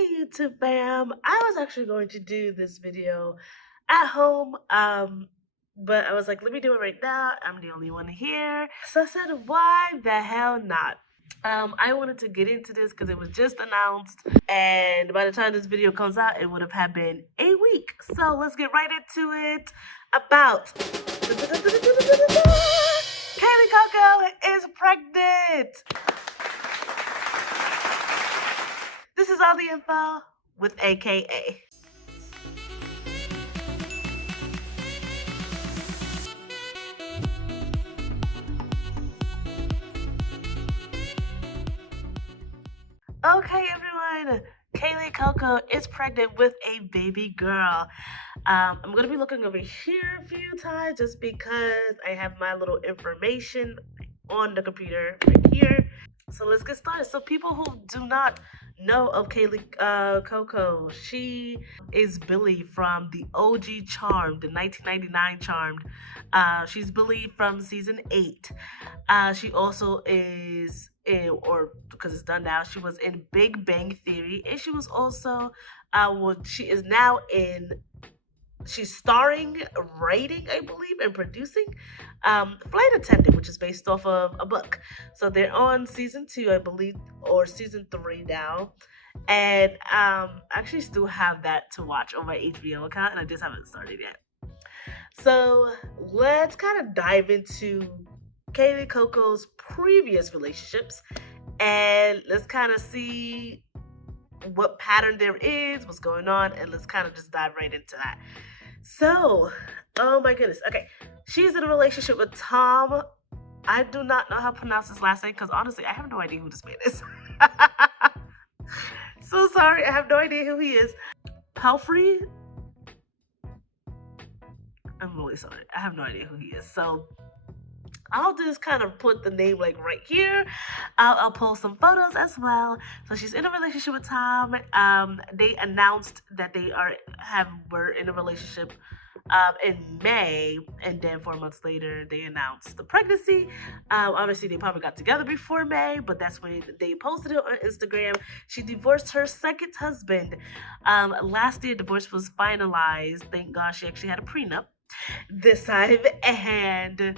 Hey YouTube fam, I was actually going to do this video at home, but I was like, let me do it right now. I'm the only one here. So I said, why the hell not? I wanted to get into this because it was just announced, and by the time this video comes out, it would have been a week. So let's get right into it. About Kaley Cuoco is pregnant. This is all the info with AKA. Okay, everyone. Kaley Cuoco is pregnant with a baby girl. I'm going to be looking over here a few times just because I have my little information on the computer right here. So let's get started. So people who do not know of Kaley Cuoco, she is Billy from the OG Charmed, the 1999 Charmed. She's Billy from season 8. She also is in, or because it's done now, she was in Big Bang Theory, and she was also, she is now in, she's starring, writing, I believe, and producing Flight Attendant, which is based off of a book. So they're on season 2, I believe, or season 3 now. And I actually still have that to watch on my HBO account, and I just haven't started yet. So let's kind of dive into Kaley Cuoco's previous relationships, and let's kind of see what pattern there is, what's going on, and let's kind of just dive right into that. So, oh my goodness. Okay, she's in a relationship with Tom. I do not know how to pronounce his last name because honestly, I have no idea who this man is. So sorry, I have no idea who he is. Pelphrey? I'm really sorry. I have no idea who he is. So I'll just kind of put the name like right here. I'll post some photos as well. So she's in a relationship with Tom. They announced that they were in a relationship in May, and then 4 months later they announced the pregnancy. Obviously they probably got together before May, but that's when they posted it on Instagram. She divorced her second husband. Last year divorce was finalized. Thank God she actually had a prenup this time, and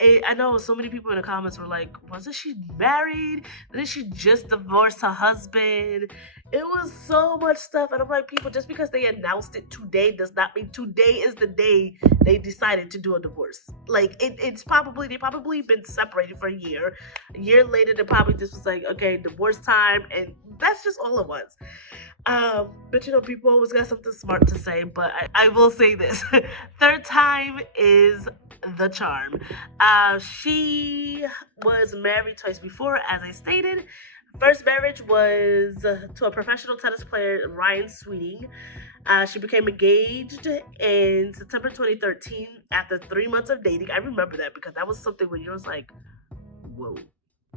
I know so many people in the comments were like, wasn't she married? Didn't she just divorce her husband? It was so much stuff. And I'm like, people, just because they announced it today does not mean today is the day they decided to do a divorce. Like, they probably been separated for a year. A year later, they probably just was like, okay, divorce time. And that's just all it was. But you know, people always got something smart to say, but I will say this. Third time is the charm. She was married twice before, as I stated. First marriage was to a professional tennis player, Ryan Sweeting. She became engaged in September 2013 after 3 months of dating. I remember that because that was something when you was like, whoa.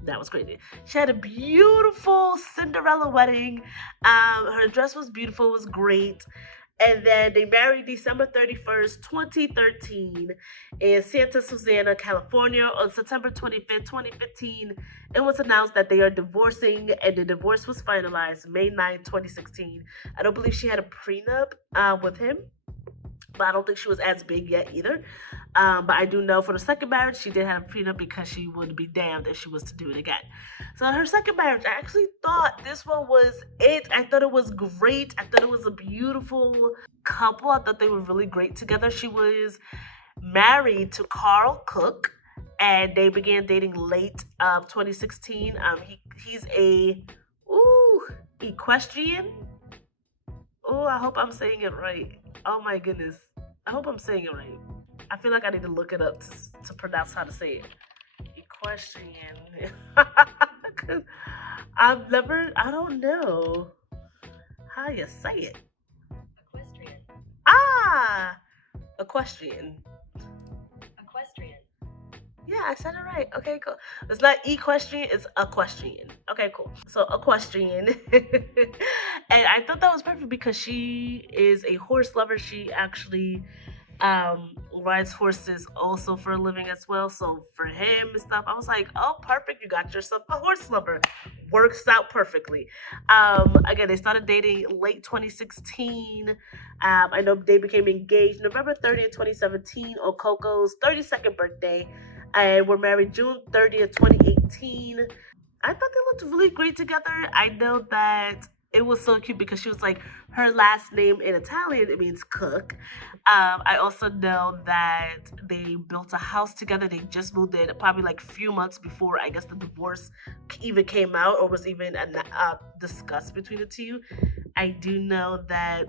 That was crazy. She had a beautiful Cinderella wedding. Her dress was beautiful, it was great. And then they married December 31st, 2013 in Santa Susana, California. On September 25th, 2015, it was announced that they are divorcing, and the divorce was finalized May 9, 2016. I don't believe she had a prenup with him, but I don't think she was as big yet either. But I do know for the second marriage, she did have a prenup because she would be damned if she was to do it again. So her second marriage, I actually thought this one was it. I thought it was great. I thought it was a beautiful couple. I thought they were really great together. She was married to Carl Cook, and they began dating late 2016. He's a equestrian. Oh, I hope I'm saying it right. Oh my goodness. I hope I'm saying it right. I feel like I need to look it up to pronounce how to say it. Equestrian. Cause I don't know how you say it. Equestrian. Equestrian. Equestrian. Yeah, I said it right. Okay, cool. It's not equestrian, it's equestrian. Okay, cool. So equestrian. And I thought that was perfect because she is a horse lover. She actually rides horses also for a living as well. So for him and stuff, I was like, oh, perfect. You got yourself a horse lover. Works out perfectly. Again, they started dating late 2016. I know they became engaged November 30th, 2017 on Coco's 32nd birthday. And were married June 30th, 2018. I thought they looked really great together. I know that it was so cute because she was like, her last name in Italian, it means cook. I also know that they built a house together. They just moved in probably like a few months before, I guess, the divorce even came out or was even discussed between the two. I do know that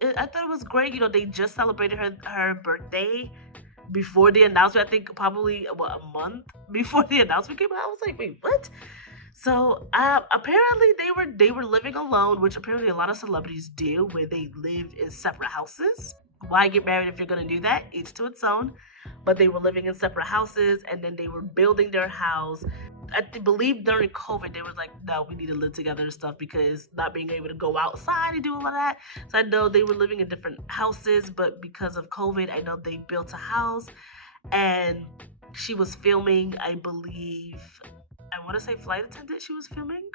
I thought it was great. You know, they just celebrated her birthday before the announcement. I think probably a month before the announcement came out. I was like, wait, what? So apparently they were living alone, which apparently a lot of celebrities do, where they live in separate houses. Why get married if you're gonna do that? Each to its own. But they were living in separate houses, and then they were building their house. I believe during COVID, they were like, no, we need to live together and stuff because not being able to go outside and do all of that. So I know they were living in different houses, but because of COVID, I know they built a house, and she was filming, I believe, I want to say Flight Attendant she was filming.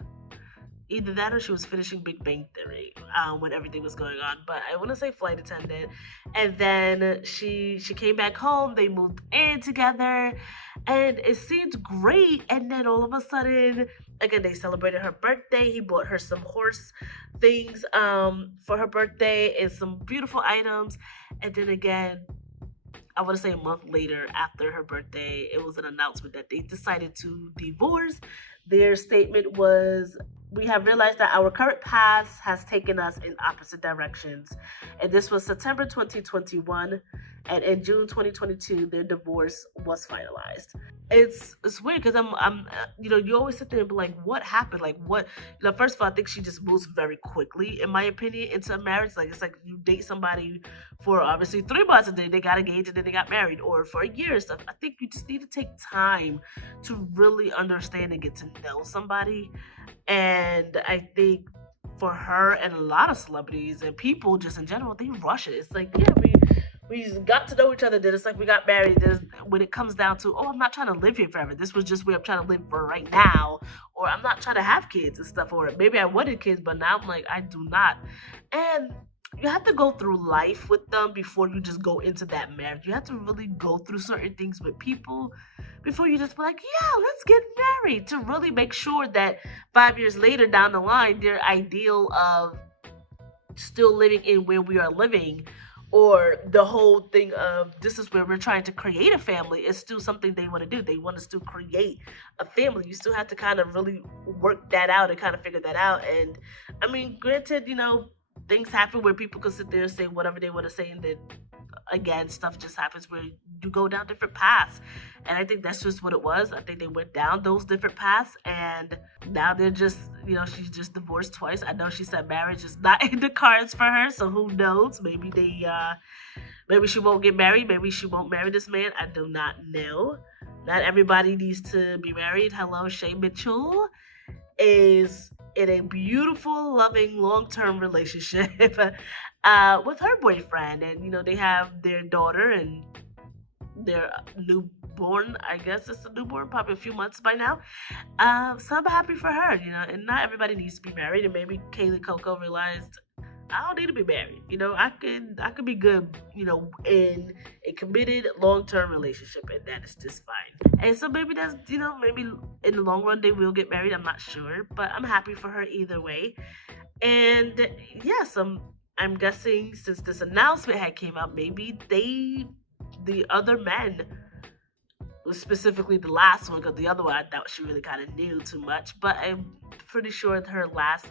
Either that or she was finishing Big Bang Theory when everything was going on. But I want to say Flight Attendant. And then she came back home. They moved in together. And it seemed great. And then all of a sudden, again, they celebrated her birthday. He bought her some horse things for her birthday and some beautiful items. And then again, I want to say a month later after her birthday, it was an announcement that they decided to divorce. Their statement was, we have realized that our current paths has taken us in opposite directions. And this was September 2021. And in June 2022, their divorce was finalized. It's weird because I'm you always sit there and be like, what happened? Like, what, first of all, I think she just moves very quickly, in my opinion, into a marriage. Like, it's like you date somebody for obviously 3 months and then they got engaged and then they got married, or for a year and stuff. I think you just need to take time to really understand and get to know somebody. And I think for her and a lot of celebrities and people just in general, they rush it. It's like, yeah, we got to know each other. Then it's like we got married. Then when it comes down to, oh, I'm not trying to live here forever. This was just where I'm trying to live for right now. Or I'm not trying to have kids and stuff. Or maybe I wanted kids, but now I'm like, I do not. And you have to go through life with them before you just go into that marriage. You have to really go through certain things with people before you just be like, yeah, let's get married, to really make sure that 5 years later down the line, their ideal of still living in where we are living, or the whole thing of this is where we're trying to create a family, is still something they want to do. They want to still create a family. You still have to kind of really work that out and kind of figure that out. And I mean, granted, things happen where people can sit there and say whatever they want to say, and then again, stuff just happens where you go down different paths. And I think that's just what it was. I think they went down those different paths, and now they're just, she's just divorced twice. I know she said marriage is not in the cards for her, so who knows? Maybe maybe she won't get married. Maybe she won't marry this man. I do not know. Not everybody needs to be married. Hello, 𝐥𝐤𝐬 is in a beautiful, loving, long-term relationship with her boyfriend. And, they have their daughter and their newborn. I guess it's a newborn, probably a few months by now. So I'm happy for her, and not everybody needs to be married. And maybe Kaley Cuoco realized, I don't need to be married. I could be good, in a committed long-term relationship, and that is just fine. And so maybe that's, maybe in the long run they will get married. I'm not sure, but I'm happy for her either way. And yes, I'm guessing since this announcement had came out, maybe the other men, specifically the last one, because the other one I doubt she really kind of knew too much, but I'm pretty sure her last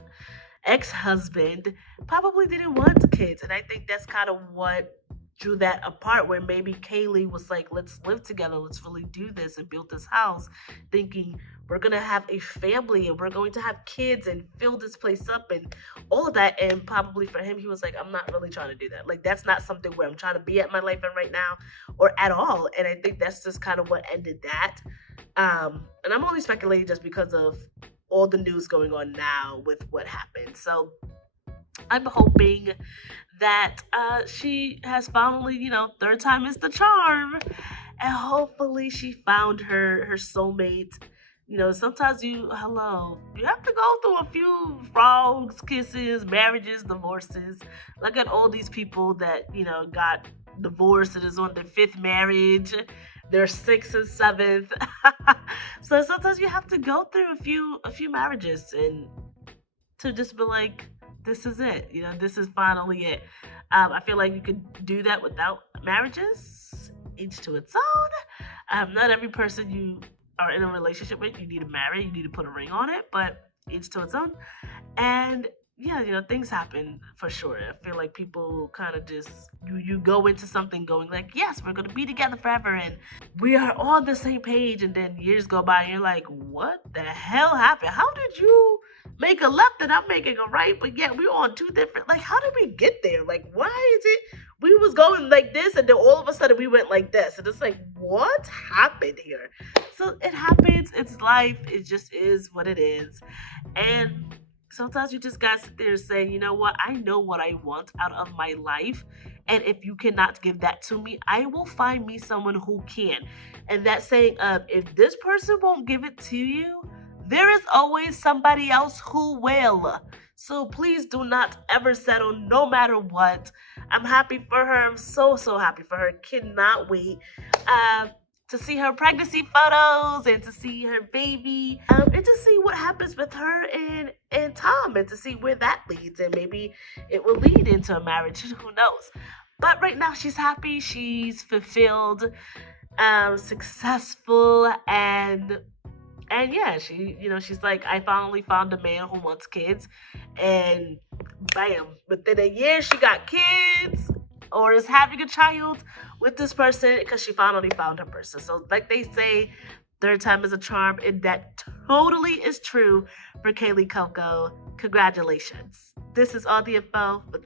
ex-husband probably didn't want kids. And I think that's kind of what drew that apart, where maybe Kaley was like, let's live together, let's really do this, and build this house, thinking we're gonna have a family and we're going to have kids and fill this place up and all of that. And probably for him, he was like, I'm not really trying to do that. Like, that's not something where I'm trying to be at my life in right now, or at all. And I think that's just kind of what ended that. And I'm only speculating just because of all the news going on now with what happened. So I'm hoping that she has finally, third time is the charm, and hopefully she found her soulmate. Sometimes you have to go through a few frogs, kisses, marriages, divorces. Look at all these people that got divorced and is on their fifth marriage, their sixth and seventh. So sometimes you have to go through a few marriages and to just be like, this is it. This is finally it. I feel like you could do that without marriages, each to its own. Not every person you are in a relationship with, you need to marry, you need to put a ring on it, but each to its own. And yeah, things happen for sure. I feel like people kind of just you go into something going like, yes, we're gonna be together forever and we are on the same page, and then years go by and you're like, what the hell happened? How did you make a left and I'm making a right, but yet we're on two different, like, how did we get there? Like, why is it we was going like this and then all of a sudden we went like this? And it's like, what happened here? So it happens, it's life, it just is what it is. And sometimes you just gotta sit there and say, you know what, I know what I want out of my life. And if you cannot give that to me, I will find me someone who can. And that saying of, if this person won't give it to you, there is always somebody else who will. So please do not ever settle, no matter what. I'm happy for her. I'm so, so happy for her. Cannot wait to see her pregnancy photos and to see her baby, and to see what happens with her and Tom, and to see where that leads. And maybe it will lead into a marriage. Who knows? But right now she's happy. She's fulfilled, successful, and yeah, she's like, I finally found a man who wants kids, and bam, within a year she got kids or is having a child with this person because she finally found her person. So like they say, third time is a charm, and that totally is true for Kaley Cuoco. Congratulations. This is all the info with